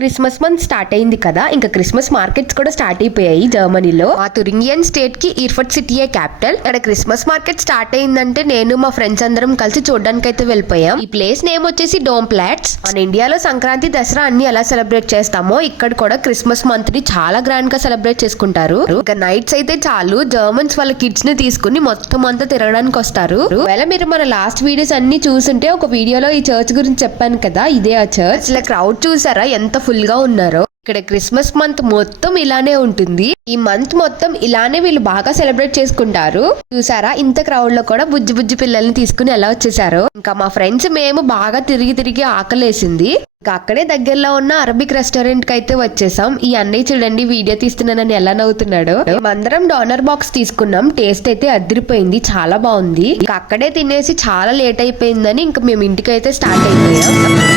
Christmas month start అయింది కదా ఇంకా క్రిస్మస్ మార్కెట్స్ కూడా స్టార్ట్ అయిపోయాయి జర్మనీలో. మా తురింగియన్ స్టేట్కి ఈర్ఫట్ సిటీయే క్యాపిటల్. ఇక్కడ క్రిస్మస్ మార్కెట్ స్టార్ట్ అయిందంటే నేను మా ఫ్రెండ్స్ అందరం కలిసి చూడడానికి అయితే వెళ్ళిపోయాం. ఈ ప్లేస్ నేమ్ వచ్చేసి డోమ్ ప్లాట్స్. మన ఇండియాలో సంక్రాంతి దసరా అన్ని ఎలా సెలబ్రేట్ చేస్తామో ఇక్కడ కూడా క్రిస్మస్ మంత్ని చాలా గ్రాండ్గా సెలబ్రేట్ చేసుకుంటారు. ఇంకా నైట్స్ అయితే చాలు. జర్మన్స్ వాళ్ళ కిడ్స్ని తీసుకుని మొత్తం అంతా తిరగడానికి వస్తారు. ఒకవేళ మీరు మన లాస్ట్ వీడియోస్ అన్ని చూసుంటే ఒక వీడియోలో ఈ చర్చ్ గురించి చెప్పాను కదా ఇదే ఆ చర్చ్ ఇలా క్రౌడ్ చూసారా? ఎంత గా ఉన్నారో ఇక్కడ క్రిస్మస్ మంత్ మొత్తం ఇలానే ఉంటుంది. ఈ మంత్ మొత్తం ఇలానే వీళ్ళు బాగా సెలబ్రేట్ చేసుకుంటారు. చూసారా? ఇంత క్రౌడ్లో కూడా బుజ్జి బుజ్జి పిల్లల్ని తీసుకుని ఎలా వచ్చేసారో. ఇంకా మా ఫ్రెండ్స్ మేము బాగా తిరిగి తిరిగి ఆకలేసింది. ఇంకా అక్కడే దగ్గరలో ఉన్న అరబిక్ రెస్టారెంట్కి అయితే వచ్చేసాం. ఈ అన్నయ్య చూడండి వీడియో తీస్తున్నానని ఎలా నవ్వుతున్నాడు. అందరం డోనర్ బాక్స్ తీసుకున్నాం. టేస్ట్ అయితే అదిరిపోయింది. చాలా బాగుంది. ఇంకా అక్కడే తినేసి చాలా లేట్ అయిపోయిందని ఇంకా మేము ఇంటికి అయితే స్టార్ట్ అయిపోయాం.